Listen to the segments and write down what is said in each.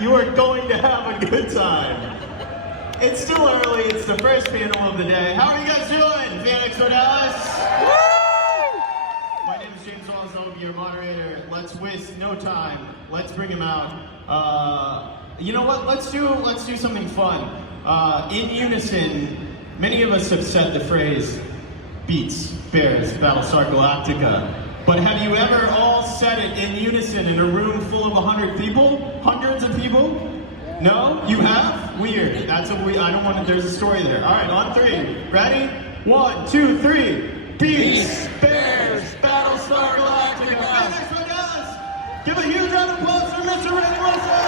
You are going to have a good time. It's still early. It's the first panel of the day. How are you guys doing, Fan Expo Dallas? My name is James Wallace. I'll be your moderator. Let's waste no time. Let's bring him out. You know what? Let's do something fun. In unison, many of us have said the phrase "Beats, Bears, Battlestar Galactica." But have you ever all said it in unison in a room full of 100 people? Hundreds of people? No? You have? Weird. That's a weird. I don't want to. There's a story there. All right, on three. Ready? 1, 2, 3. Beats, Bears, Battlestar Galactica. Fan Expo Dallas. Give a huge round of applause for Mr. Rainn Wilson.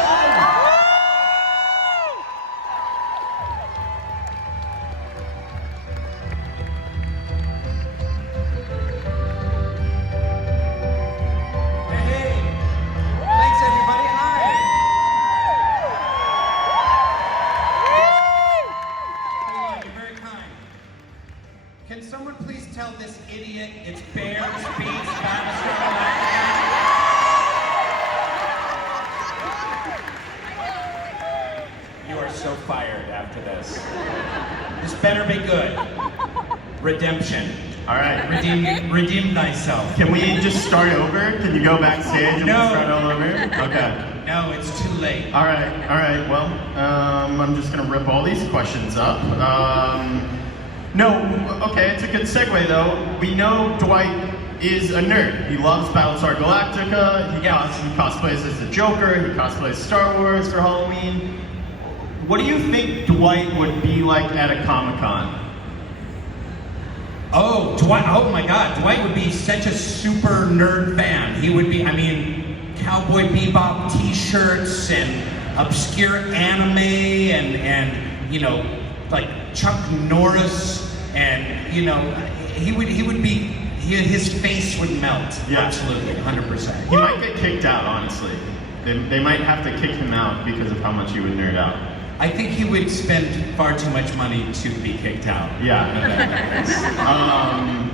Can someone please tell this idiot it's Bears, Beats, Battlestar Galactica? You are so fired after this. This better be good. Redemption. All right. Redeem thyself. Can we just start over? Can you go backstage and we'll start all over? Okay. No, it's too late. All right. Well, I'm just gonna rip all these questions up. No, okay, it's a good segue though. We know Dwight is a nerd. He loves Battlestar Galactica. He cosplays as the Joker. He cosplays Star Wars for Halloween. What do you think Dwight would be like at a Comic-Con? Oh, Dwight! Oh my God, Dwight would be such a super nerd fan. He would be. I mean, Cowboy Bebop T-shirts and obscure anime and you know, like Chuck Norris, and you know, he would be. His face would melt. Yeah. Absolutely, 100%. He might get kicked out. Honestly, they might have to kick him out because of how much he would nerd out. I think he would spend far too much money to be kicked out. Yeah.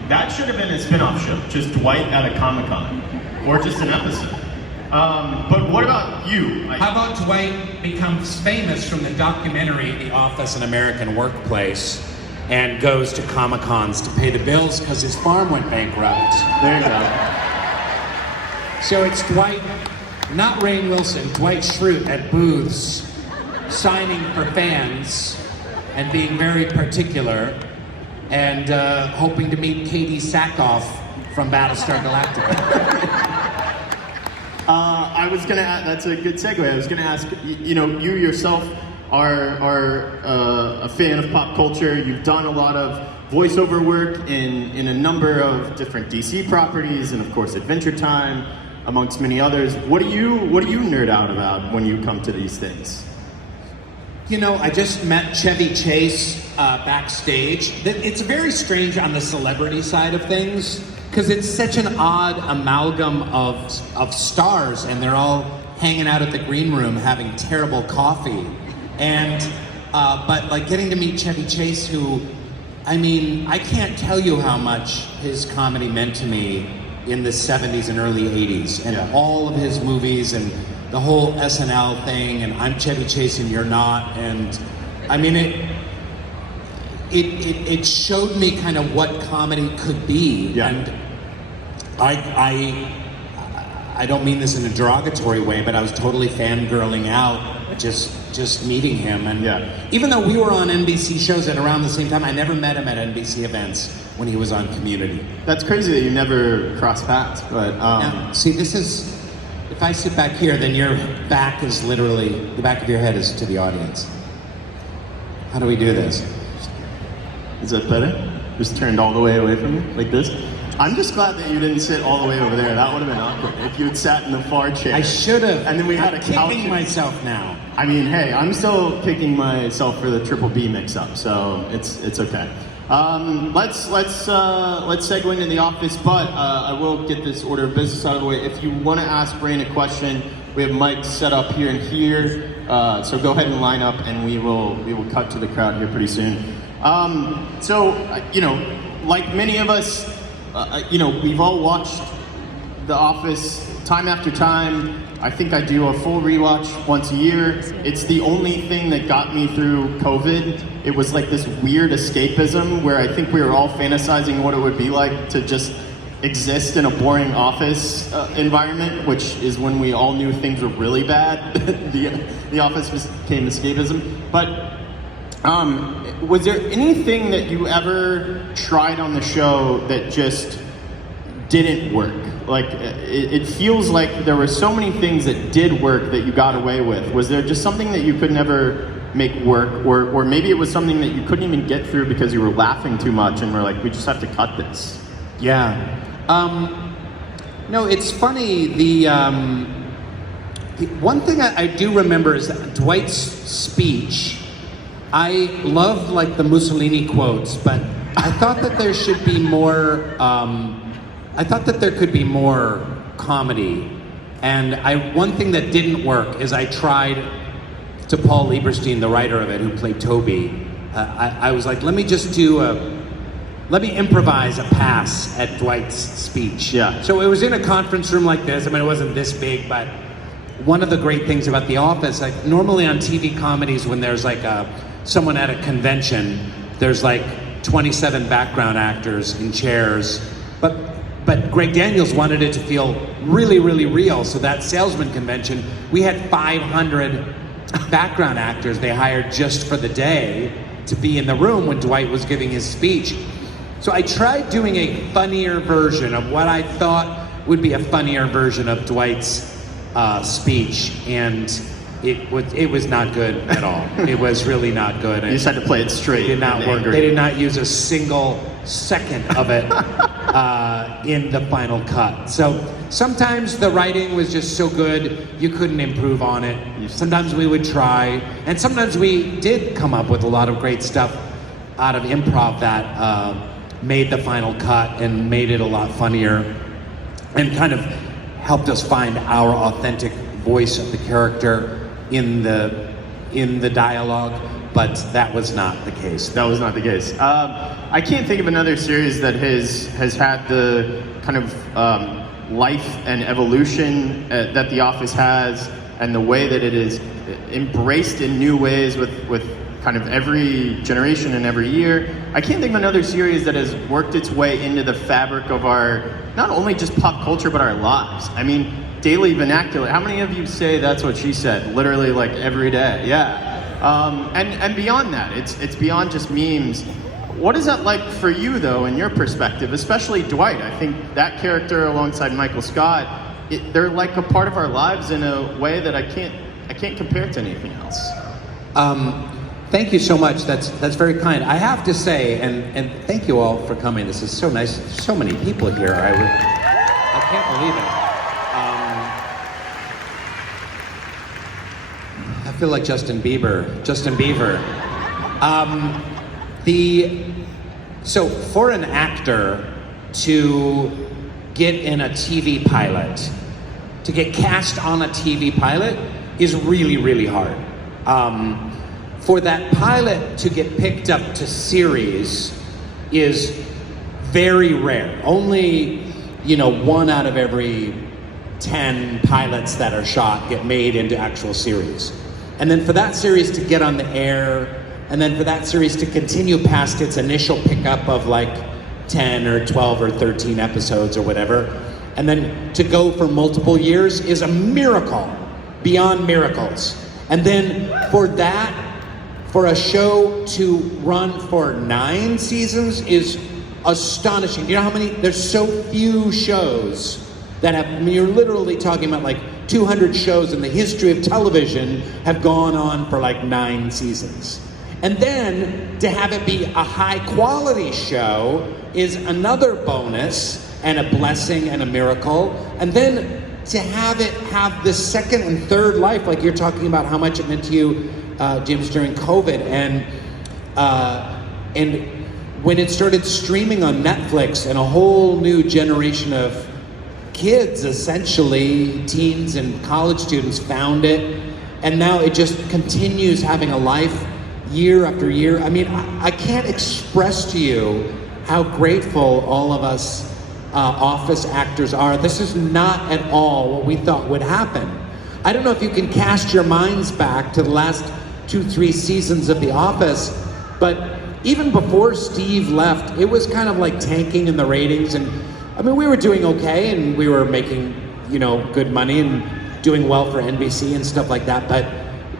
That should have been a spin-off show, just Dwight at a Comic-Con, or just an episode. But what about you? How about Dwight becomes famous from the documentary The Office: An American Workplace and goes to Comic-Cons to pay the bills because his farm went bankrupt? There you go. So it's Dwight, not Rainn Wilson, Dwight Schrute at booths, signing for fans and being very particular and hoping to meet Katie Sackhoff from Battlestar Galactica. I was gonna ask, that's a good segue. I was gonna ask, you know, you yourself are a fan of pop culture. You've done a lot of voiceover work in a number of different DC properties, and of course Adventure Time, amongst many others. What do you nerd out about when you come to these things? You know, I just met Chevy Chase backstage. It's very strange on the celebrity side of things, because it's such an odd amalgam of stars, and they're all hanging out at the green room having terrible coffee. And, but like getting to meet Chevy Chase, who, I mean, I can't tell you how much his comedy meant to me in the 70s and early 80s, and all of his movies, and the whole SNL thing, and I'm Chevy Chase and you're not, and I mean, it showed me kind of what comedy could be, and I don't mean this in a derogatory way, but I was totally fangirling out just meeting him, and even though we were on NBC shows at around the same time, I never met him at NBC events when he was on Community. That's crazy that you never crossed paths, but now, see, this is, if I sit back here, then your back is literally, the back of your head is to the audience. How do we do this? Is that better? Just turned all the way away from me, like this? I'm just glad that you didn't sit all the way over there. That would have been awkward if you had sat in the far chair. I should have. And then we had a couch. Kicking myself now. I mean, hey, I'm still kicking myself for the Triple B mix-up, so it's okay. Let's segue into the office, but I will get this order of business out of the way. If you want to ask Rainn a question, we have mics set up here and here, so go ahead and line up, and we will cut to the crowd here pretty soon. So, you know, like many of us, you know, we've all watched The Office time after time. I think I do a full rewatch once a year. It's the only thing that got me through COVID. It was like this weird escapism where I think we were all fantasizing what it would be like to just exist in a boring office environment, which is when we all knew things were really bad. the office became escapism. But was there anything that you ever tried on the show that just didn't work? Like, it feels like there were so many things that did work that you got away with. Was there just something that you could never make work, or maybe it was something that you couldn't even get through because you were laughing too much and were like, we just have to cut this? Yeah. No, it's funny. The one thing I do remember is that Dwight's speech. I loved like the Mussolini quotes, but I thought that there should be more. I thought that there could be more comedy, and one thing that didn't work is I tried to Paul Lieberstein, the writer of it, who played Toby. I was like, let me improvise a pass at Dwight's speech. Yeah. So it was in a conference room like this. I mean, it wasn't this big, but one of the great things about The Office, like normally on TV comedies, when there's like someone at a convention, there's like 27 background actors in chairs, but Greg Daniels wanted it to feel really, really real. So that salesman convention, we had 500 background actors they hired just for the day to be in the room when Dwight was giving his speech. So I tried doing a funnier version of what I thought would be a funnier version of Dwight's speech, and it was not good at all. It was really not good. You just had to play it straight. It did not work. Angry. They did not use a single second of it in the final cut. So sometimes the writing was just so good you couldn't improve on it. Sometimes we would try, and sometimes we did come up with a lot of great stuff out of improv that made the final cut and made it a lot funnier and kind of helped us find our authentic voice of the character in the dialogue, but that was not the case. That was not the case. I can't think of another series that has had the kind of life and evolution that The Office has, and the way that it is embraced in new ways with kind of every generation and every year. I can't think of another series that has worked its way into the fabric of our, not only just pop culture, but our lives. I mean, daily vernacular. How many of you say that's what she said? Literally like every day, yeah. And beyond that, it's beyond just memes. What is that like for you though, in your perspective, especially Dwight? I think that character alongside Michael Scott, they're like a part of our lives in a way that I can't compare to anything else. Thank you so much. That's very kind. I have to say, and thank you all for coming. This is so nice. There's so many people here. I can't believe it. I feel like Justin Bieber. So for an actor to get in a TV pilot, to get cast on a TV pilot is really, really hard. For that pilot to get picked up to series is very rare. Only, 1 out of every 10 pilots that are shot get made into actual series. And then for that series to get on the air, and then for that series to continue past its initial pickup of like 10 or 12 or 13 episodes or whatever, and then to go for multiple years is a miracle, beyond miracles. And then for a show to run for 9 seasons is astonishing. You know how many, there's so few shows that you're literally talking about like 200 shows in the history of television have gone on for like 9 seasons. And then to have it be a high quality show is another bonus and a blessing and a miracle. And then to have it have the second and third life, like you're talking about how much it meant to you, James, during COVID, and when it started streaming on Netflix, and a whole new generation of kids, essentially teens and college students, found it, and now it just continues having a life year after year. I mean, I can't express to you how grateful all of us office actors are. This is not at all what we thought would happen. I don't know if you can cast your minds back to the last 2-3 seasons of The Office, but even before Steve left, it was kind of like tanking in the ratings, and I mean, we were doing okay, and we were making, you know, good money and doing well for NBC and stuff like that, but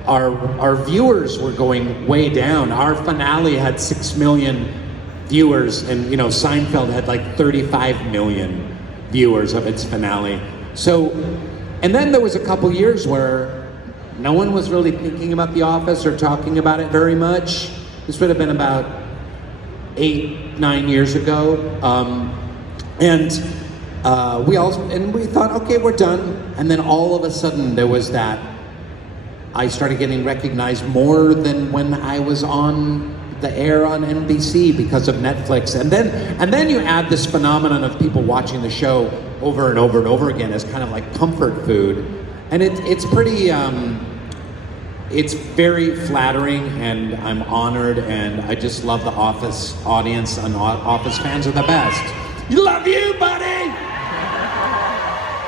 our viewers were going way down. Our finale had 6 million viewers, and you know, Seinfeld had like 35 million viewers of its finale. So, and then there was a couple years where no one was really thinking about The Office or talking about it very much. This would have been about 8-9 years ago. We thought, okay, we're done. And then all of a sudden there was that, I started getting recognized more than when I was on the air on NBC because of Netflix. And then you add this phenomenon of people watching the show over and over and over again as kind of like comfort food. And it's pretty, it's very flattering, and I'm honored, and I just love the Office audience, and Office fans are the best. Love you, buddy!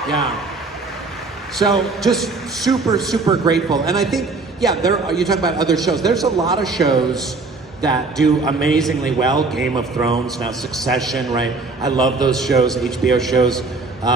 Yeah. So just super, super grateful. And I think, yeah, you talk about other shows. There's a lot of shows that do amazingly well. Game of Thrones, now Succession, right? I love those shows, HBO shows.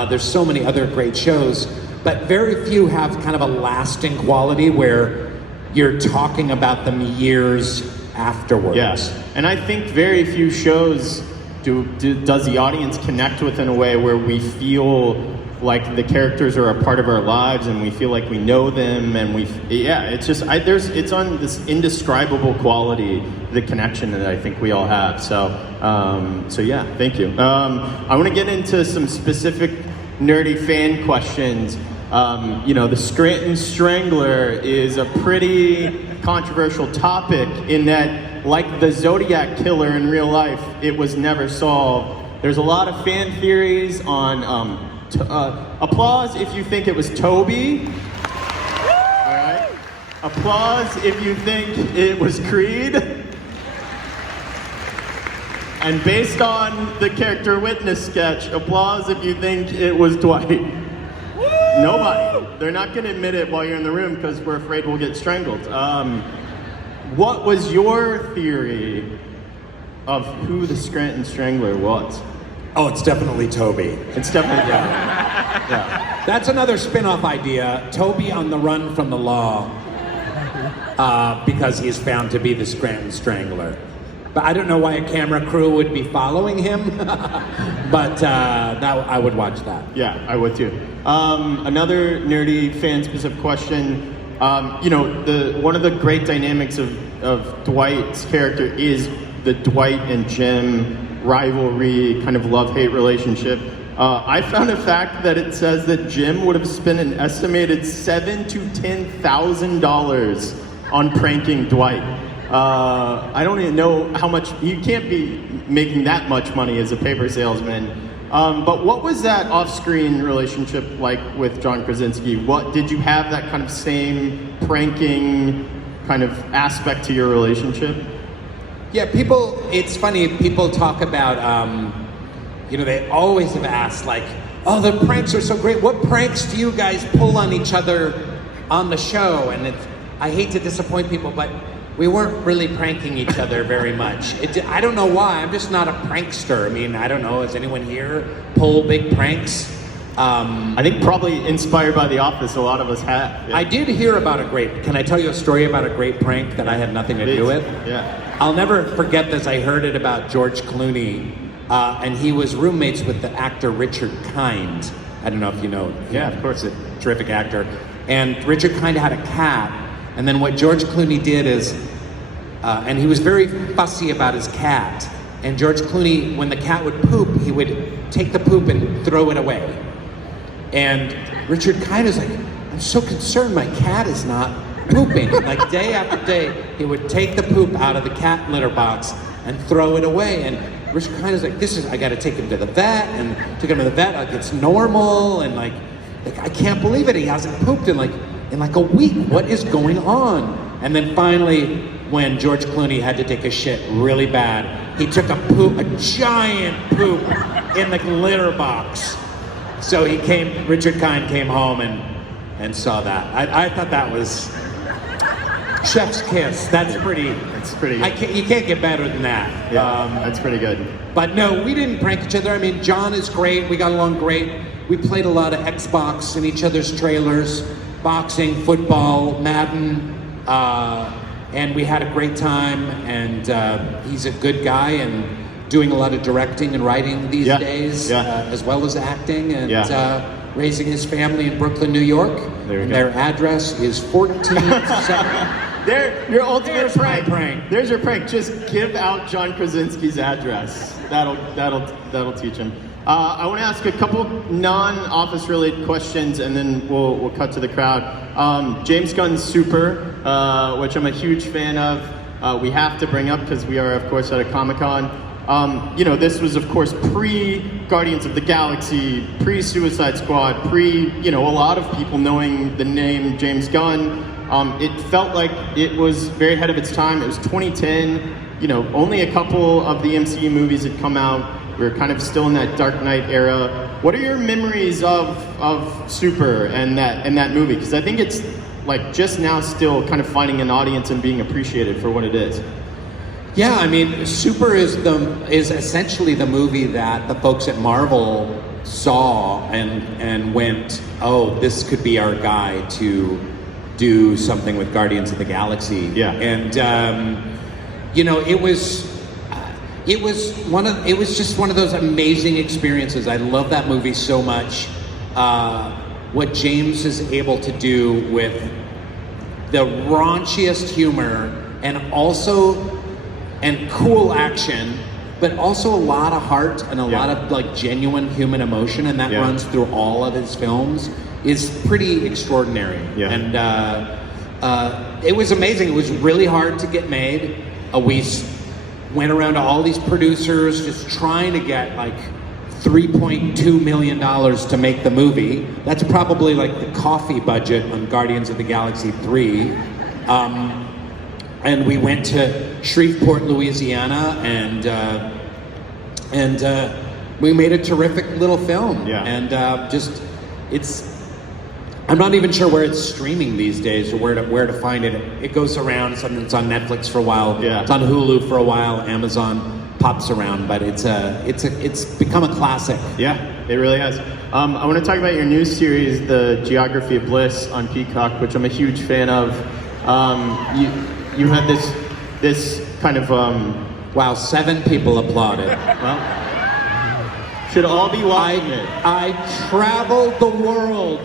There's so many other great shows, but very few have kind of a lasting quality where you're talking about them years afterwards. Yes, and I think very few shows does the audience connect with in a way where we feel like the characters are a part of our lives and we feel like we know them, and it's on this indescribable quality, the connection that I think we all have. So yeah, thank you. I want to get into some specific nerdy fan questions. The Scranton Strangler is a pretty controversial topic in that, like the Zodiac Killer in real life, it was never solved. There's a lot of fan theories on applause if you think it was Toby. All right. Applause if you think it was Creed. And based on the character witness sketch, applause if you think it was Dwight. Nobody. They're not going to admit it while you're in the room because we're afraid we'll get strangled. What was your theory of who the Scranton Strangler was? Oh, it's definitely Toby. It's definitely, yeah. That's another spin-off idea. Toby on the run from the law because he's found to be the Scranton Strangler. But I don't know why a camera crew would be following him, but I would watch that. Yeah, I would too. Another nerdy fan-specific question. One of the great dynamics of Dwight's character is the Dwight and Jim rivalry, kind of love-hate relationship. I found a fact that it says that Jim would have spent an estimated $7,000 to $10,000 on pranking Dwight. I don't even know how much, you can't be making that much money as a paper salesman. But what was that off-screen relationship like with John Krasinski? Did you have that kind of same pranking kind of aspect to your relationship? Yeah, it's funny, people talk about, they always have asked, like, oh, the pranks are so great. What pranks do you guys pull on each other on the show? And I hate to disappoint people, but we weren't really pranking each other very much. I don't know why, I'm just not a prankster. I mean, I don't know, has anyone here pull big pranks? I think probably inspired by The Office, a lot of us have. Yeah. I did hear about can I tell you a story about a great prank that I had nothing to do with? Yeah. I'll never forget this. I heard it about George Clooney, and he was roommates with the actor Richard Kind. I don't know if you know. Yeah, of course. He's a terrific actor. And Richard Kind had a cat, and then what George Clooney did is, and he was very fussy about his cat, and George Clooney, when the cat would poop, he would take the poop and throw it away. And Richard Kind is like, I'm so concerned my cat is not pooping. Like day after day, he would take the poop out of the cat litter box and throw it away. And Richard Kind is like, I gotta take him to the vet, and took him to the vet, like it's normal, and like I can't believe it, he hasn't pooped in like a week. What is going on? And then finally, when George Clooney had to take a shit really bad. He took a giant poop in the litter box. So Richard Kind came home and saw that. I thought that was chef's kiss. That's pretty good. You can't get better than that. Yeah, that's pretty good. But no, we didn't prank each other. I mean, John is great. We got along great. We played a lot of Xbox in each other's trailers, boxing, football, Madden, and we had a great time. And he's a good guy and doing a lot of directing and writing these days, as well as acting, and raising his family in Brooklyn, New York. Their address is 1470. Your ultimate prank. There's your prank. Just give out John Krasinski's address. That'll teach him. I want to ask a couple non-office related questions, and then we'll cut to the crowd. James Gunn's Super, which I'm a huge fan of. We have to bring up because we are, of course, at a Comic-Con. This was, of course, pre-Guardians of the Galaxy, pre-Suicide Squad, a lot of people knowing the name James Gunn. It felt like it was very ahead of its time. It was 2010. Only a couple of the MCU movies had come out. We were kind of still in that Dark Knight era. What are your memories of Super and that movie? Because I think it's like just now still kind of finding an audience and being appreciated for what it is. Yeah, I mean, Super is essentially the movie that the folks at Marvel saw and went, oh, this could be our guy to do something with Guardians of the Galaxy. Yeah. And it was just one of those amazing experiences. I love that movie so much. What James is able to do with the raunchiest humor and cool action, but also a lot of heart and a lot of like genuine human emotion, and that runs through all of his films, is pretty extraordinary. Yeah. And it was amazing. It was really hard to get made. We went around to all these producers just trying to get like $3.2 million to make the movie. That's probably like the coffee budget on Guardians of the Galaxy 3. And we went to Shreveport, Louisiana, and we made a terrific little film. Yeah. And I'm not even sure where it's streaming these days or where to find it. It goes around. Sometimes it's on Netflix for a while. Yeah. It's on Hulu for a while. Amazon pops around, but it's become a classic. Yeah, it really has. I want to talk about your new series, The Geography of Bliss on Peacock, which I'm a huge fan of. You had this kind of Wow, 7 people applauded. Well, should all be watching it. I traveled the world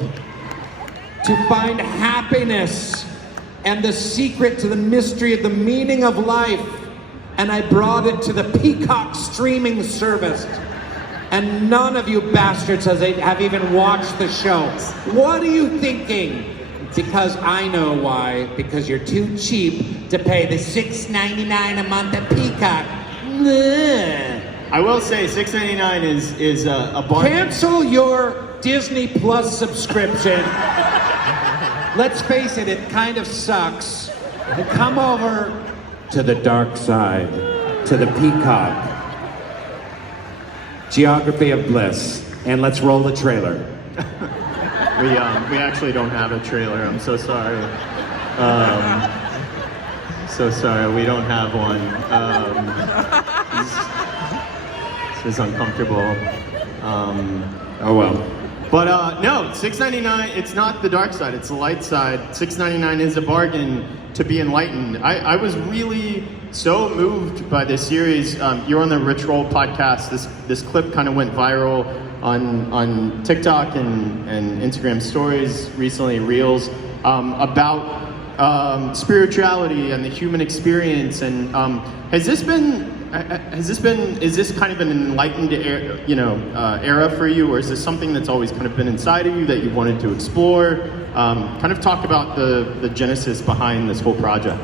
to find happiness and the secret to the mystery of the meaning of life, and I brought it to the Peacock streaming service. And none of you bastards have even watched the show. What are you thinking? Because I know why. Because you're too cheap to pay the $6.99 a month at Peacock. I will say $6.99 is a bargain. Cancel your Disney Plus subscription. Let's face it, it kind of sucks. And come over to the dark side, to the Peacock. Geography of Bliss. And let's roll the trailer. We actually don't have a trailer. I'm so sorry. So sorry, we don't have one. This is uncomfortable. Oh well. But no, $6.99, it's not the dark side, it's the light side. $6.99 is a bargain to be enlightened. I was really so moved by this series. You're on the Rich Roll podcast. This clip kind of went viral on TikTok and Instagram stories recently, Reels, about spirituality and the human experience. And is this kind of an enlightened era for you, or is this something that's always kind of been inside of you that you wanted to explore? Kind of talk about the genesis behind this whole project.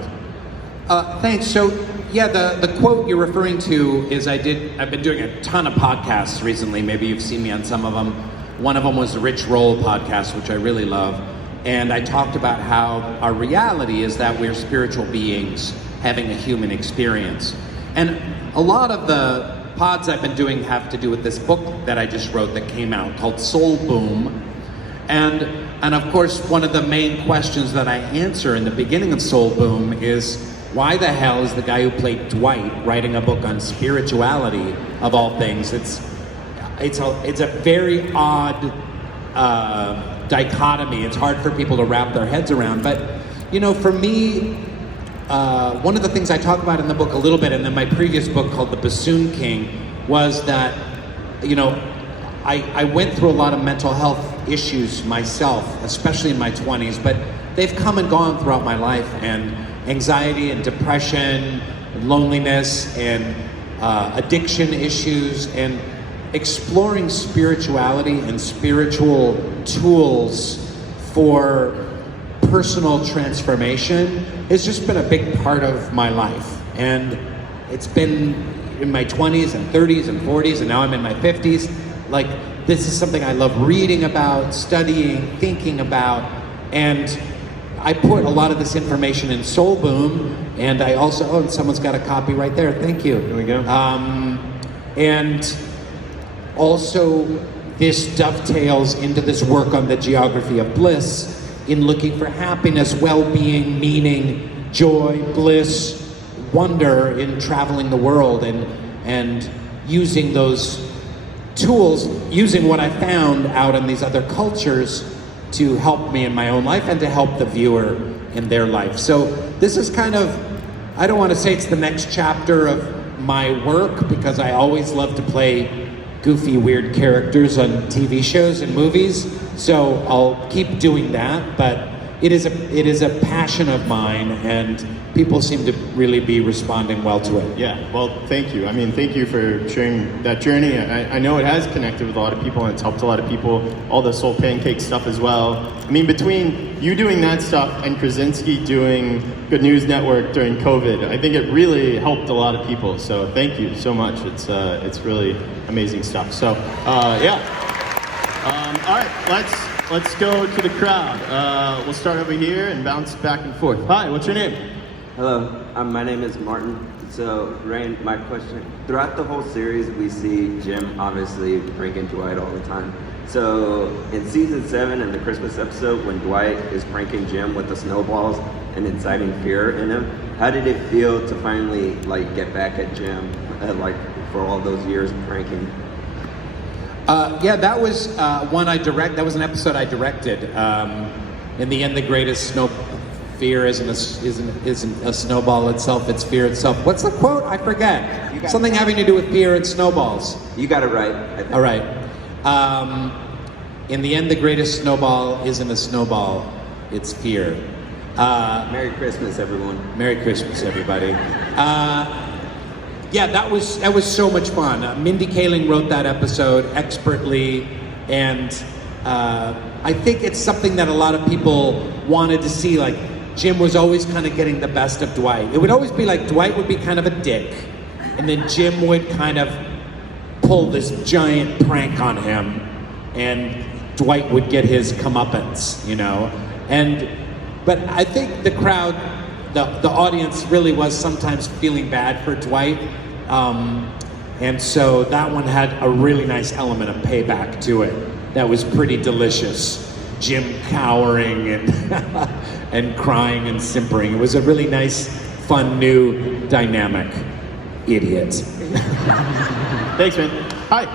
Thanks. So yeah, the quote you're referring to is I've been doing a ton of podcasts recently. Maybe you've seen me on some of them. One of them was the Rich Roll podcast, which I really love. And I talked about how our reality is that we're spiritual beings having a human experience. And a lot of the pods I've been doing have to do with this book that I just wrote that came out called Soul Boom. And of course, one of the main questions that I answer in the beginning of Soul Boom is, why the hell is the guy who played Dwight writing a book on spirituality, of all things? It's a very odd dichotomy. It's hard for people to wrap their heads around. But, you know, for me, one of the things I talk about in the book a little bit, and then my previous book called The Bassoon King, was that, you know, I went through a lot of mental health issues myself, especially in my 20s, but they've come and gone throughout my life, and anxiety and depression, and loneliness, and addiction issues, and exploring spirituality and spiritual tools for personal transformation has just been a big part of my life. And it's been in my 20s and 30s and 40s, and now I'm in my 50s. Like, this is something I love reading about, studying, thinking about, and I put a lot of this information in Soul Boom, and I also, oh, and someone's got a copy right there, thank you. Here we go. And also, this dovetails into this work on the geography of bliss, in looking for happiness, well-being, meaning, joy, bliss, wonder in traveling the world, and using those tools, using what I found out in these other cultures to help me in my own life and to help the viewer in their life. So this is kind of, I don't want to say it's the next chapter of my work, because I always love to play goofy, weird characters on TV shows and movies. So I'll keep doing that, but it is a passion of mine, and people seem to really be responding well to it. Yeah, well, thank you. I mean, thank you for sharing that journey. I know it has connected with a lot of people, and it's helped a lot of people, all the Soul Pancake stuff as well. I mean, between you doing that stuff and Krasinski doing Good News Network during COVID, I think it really helped a lot of people. So thank you so much. It's really amazing stuff. So, yeah. All right, let's go to the crowd. We'll start over here and bounce back and forth. Hi, what's your name? Hello, my name is Martin. So, Rainn, my question, throughout the whole series, we see Jim obviously pranking Dwight all the time. So, in season 7, in the Christmas episode, when Dwight is pranking Jim with the snowballs and inciting fear in him, how did it feel to finally, like, get back at Jim, like, for all those years of pranking? Yeah, that was that was an episode I directed. In the end, the greatest fear isn't a snowball itself, it's fear itself. What's the quote? I forget. Something having to do with fear and snowballs. You got it right, I think. All right. In the end, the greatest snowball isn't a snowball, it's fear. Merry Christmas, everyone. Merry Christmas, everybody. Yeah, that was so much fun. Mindy Kaling wrote that episode expertly, and I think it's something that a lot of people wanted to see. Like, Jim was always kind of getting the best of Dwight. It would always be like Dwight would be kind of a dick, and then Jim would kind of pull this giant prank on him, and Dwight would get his comeuppance, you know? But I think the crowd, the audience really was sometimes feeling bad for Dwight. And so that one had a really nice element of payback to it. That was pretty delicious. Jim cowering and and crying and simpering. It was a really nice, fun, new dynamic. Idiot. Thanks, man. Hi.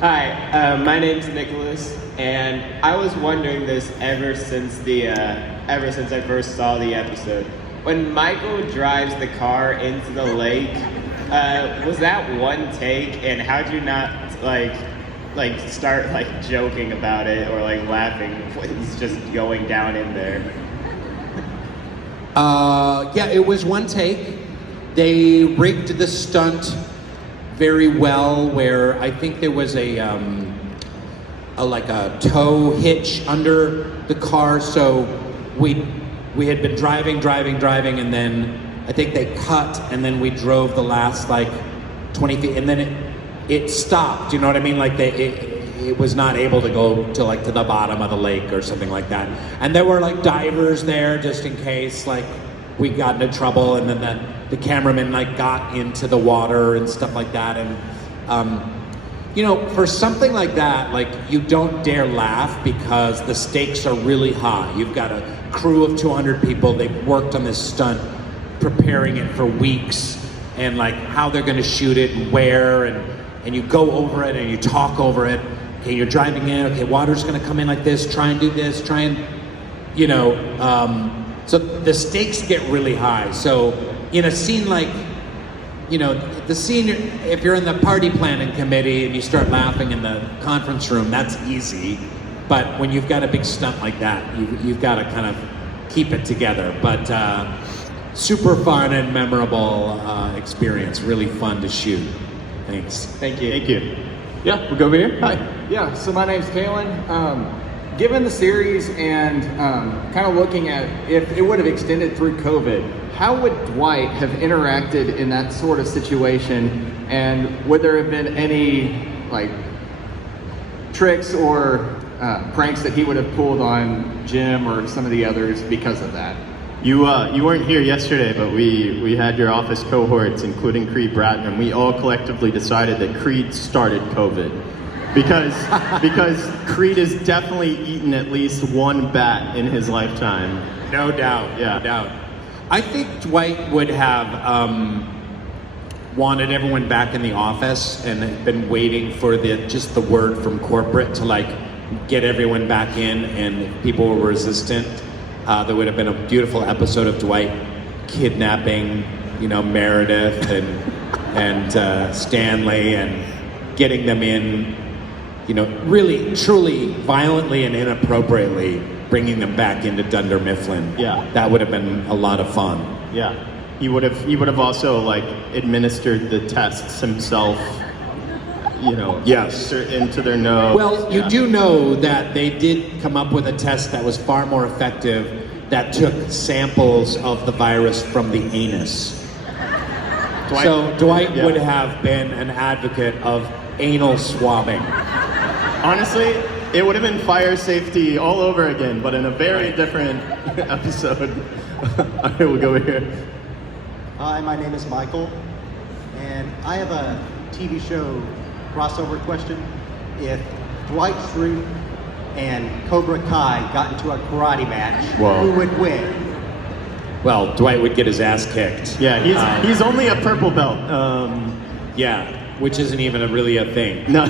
Hi, my name's Nicholas, and I was wondering this ever since I first saw the episode. When Michael drives the car into the lake, was that one take, and how'd you not start joking about it or laughing when he's just going down in there? Yeah, it was one take. They rigged the stunt very well, where I think there was a tow hitch under the car, so we had been driving, and then I think they cut, and then we drove the last 20 feet, and then it stopped. You know what I mean? It was not able to go to the bottom of the lake or something like that. And there were divers there just in case we got into trouble, and then the cameraman like got into the water and stuff like that. And you know, for something like that, like you don't dare laugh because the stakes are really high. You've got a crew of 200 people. They've worked on this stunt, preparing it for weeks, and like how they're going to shoot it and where, and you go over it and you talk over it. Okay, you're driving in. Okay, water's going to come in like this. Try and do this. Try and, you know. So the stakes get really high. So in a scene like, you know, the scene, if you're in the party planning committee and you start laughing in the conference room, that's easy. But when you've got a big stunt like that, you've got to kind of keep it together. But super fun and memorable experience. Really fun to shoot. Thanks. Thank you. Thank you. Yeah, we'll go over here. Hi. Yeah, so my name's Kalen. Given the series and kind of looking at if it would have extended through COVID, how would Dwight have interacted in that sort of situation? And would there have been any like tricks or pranks that he would have pulled on Jim or some of the others because of that? You weren't here yesterday, but we had your office cohorts, including Creed Bratton, and we all collectively decided that Creed started COVID. Because Creed has definitely eaten at least one bat in his lifetime. No doubt. Yeah. No doubt. I think Dwight would have wanted everyone back in the office and had been waiting for just the word from corporate to like get everyone back in, and if people were resistant, there would have been a beautiful episode of Dwight kidnapping, you know, Meredith and Stanley and getting them in, you know, really, truly, violently and inappropriately bringing them back into Dunder Mifflin. Yeah. That would have been a lot of fun. Yeah. He would have also like administered the tests himself, you know, Yes. into their nose. Well, you do know that they did come up with a test that was far more effective that took samples of the virus from the anus. So Dwight Yeah. would have been an advocate of anal swabbing. Honestly, it would have been fire safety all over again, but in a very different episode. All right, we'll go over here. Hi, my name is Michael, and I have a TV show crossover question. If Dwight Schrute and Cobra Kai got into a karate match, Whoa. who would win? Well, Dwight would get his ass kicked. Yeah, he's only a purple belt. Yeah, which isn't even really a thing. No.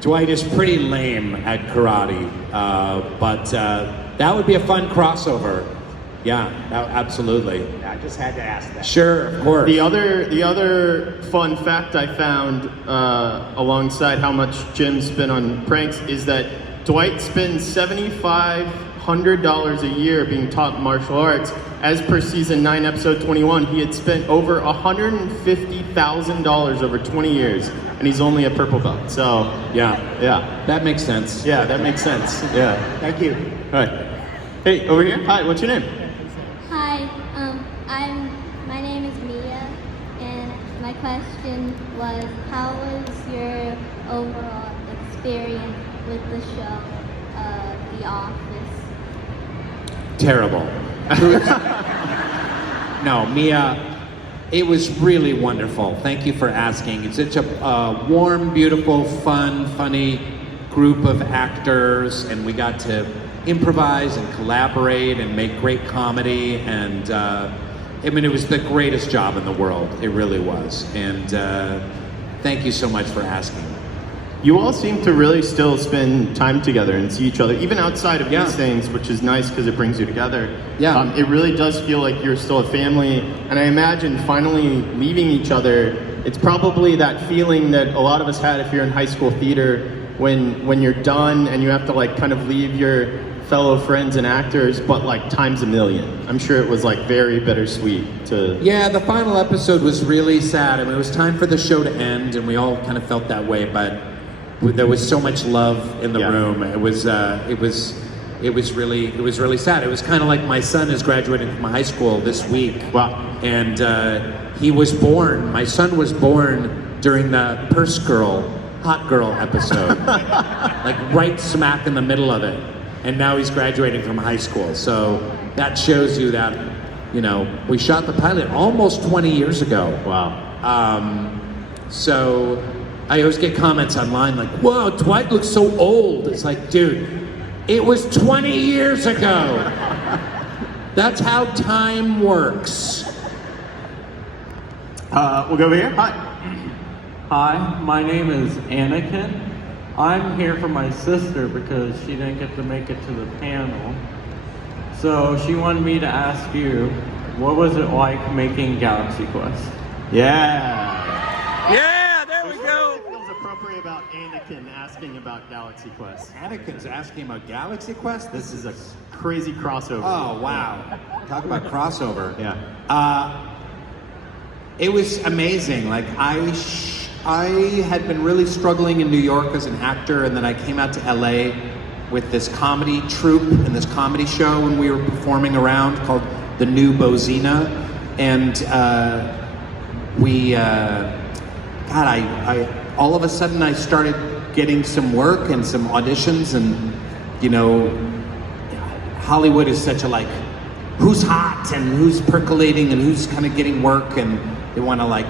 Dwight is pretty lame at karate, but that would be a fun crossover. Yeah, absolutely. I just had to ask that. Sure, of course. The other fun fact I found alongside how much Jim spent on pranks is that Dwight spends $7,500 a year being taught martial arts. As per season 9, episode 21, he had spent over $150,000 over 20 years, and he's only a purple belt. So Yeah, yeah, that makes sense. yeah, that makes sense. Yeah. Thank you. All right. Hey, over here. Hi, what's your name? Hi, my name is Mia, and my question was, how was your overall experience with the show, The Office? Terrible. No, Mia, it was really wonderful. Thank you for asking. It's such a warm, beautiful, fun, funny group of actors, and we got to improvise and collaborate and make great comedy, and I mean, it was the greatest job in the world. It really was. And thank you so much for asking. You all seem to really still spend time together and see each other, even outside of Yeah. these things, which is nice because it brings you together. Yeah. It really does feel like you're still a family, and I imagine finally leaving each other, it's probably that feeling that a lot of us had if you're in high school theater, when you're done and you have to like kind of leave your fellow friends and actors, but like times a million. I'm sure it was like very bittersweet to... Yeah, the final episode was really sad. I mean, it was time for the show to end, and we all kind of felt that way, but there was so much love in the Yeah. room. It was really sad. It was kind of like my son is graduating from high school this week. Wow. And he was born, my son was born during the Purse Girl, Hot Girl episode. Like right smack in the middle of it. And now he's graduating from high school. So that shows you that You know, we shot the pilot almost 20 years ago. Wow. So I always get comments online like, "Whoa, Dwight looks so old." It's like, dude, it was 20 years ago. That's how time works. We'll go over here. Hi. Hi, my name is Anakin. I'm here for my sister because she didn't get to make it to the panel. So she wanted me to ask you, what was it like making Galaxy Quest? Yeah. Yeah, there we go. It feels appropriate about Anakin asking about Galaxy Quest. Anakin's asking about Galaxy Quest? This is a crazy crossover. Oh, wow. Talk about crossover. Yeah. It was amazing. Like, I had been really struggling in New York as an actor, and then I came out to LA with this comedy troupe and this comedy show, and we were performing around called The New Bozina. And I all of a sudden I started getting some work and some auditions, and you know, Hollywood is such a like, who's hot and who's percolating and who's kind of getting work, and they want to like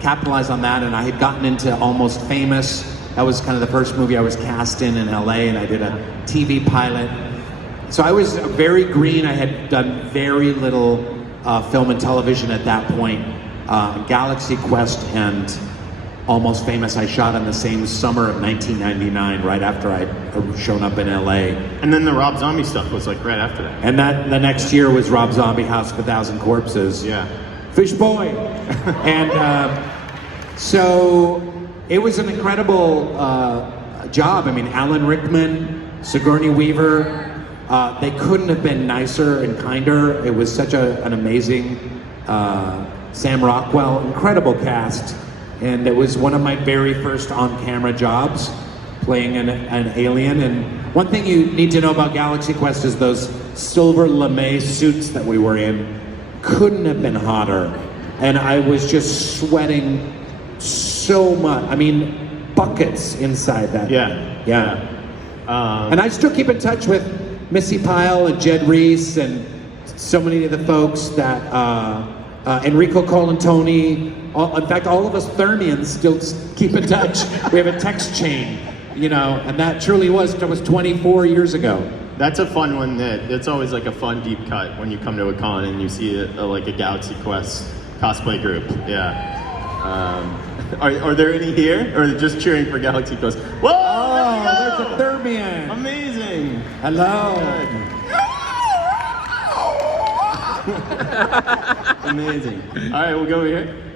capitalize on that. And I had gotten into Almost Famous. That was kind of the first movie I was cast in LA, and I did a TV pilot. So I was very green. I had done very little film and television at that point. Galaxy Quest and Almost Famous I shot in the same summer of 1999, right after I'd shown up in LA. And then the Rob Zombie stuff was like right after that. And that the next year was Rob Zombie House of a Thousand Corpses. Yeah. Fish Boy. And so it was an incredible job. I mean, Alan Rickman, Sigourney Weaver, they couldn't have been nicer and kinder. It was such an amazing, Sam Rockwell, incredible cast. And it was one of my very first on-camera jobs, playing an alien. And one thing you need to know about Galaxy Quest is those silver lame suits that we were in couldn't have been hotter. And I was just sweating so much. I mean, buckets inside that. Yeah. And I still keep in touch with Missy Pyle and Jed Reese and so many of the folks that, Enrico Colantoni. In fact, all of us Thermians still keep in touch. We have a text chain, you know, and that truly was 24 years ago. That's a fun one. It's always like a fun deep cut when you come to a con and you see like a Galaxy Quest cosplay group. Yeah. Are there any here, or just cheering for Galaxy Quest? Whoa! Oh, there's a Thermian. Amazing. Hello. Amazing. All right, we'll go over here.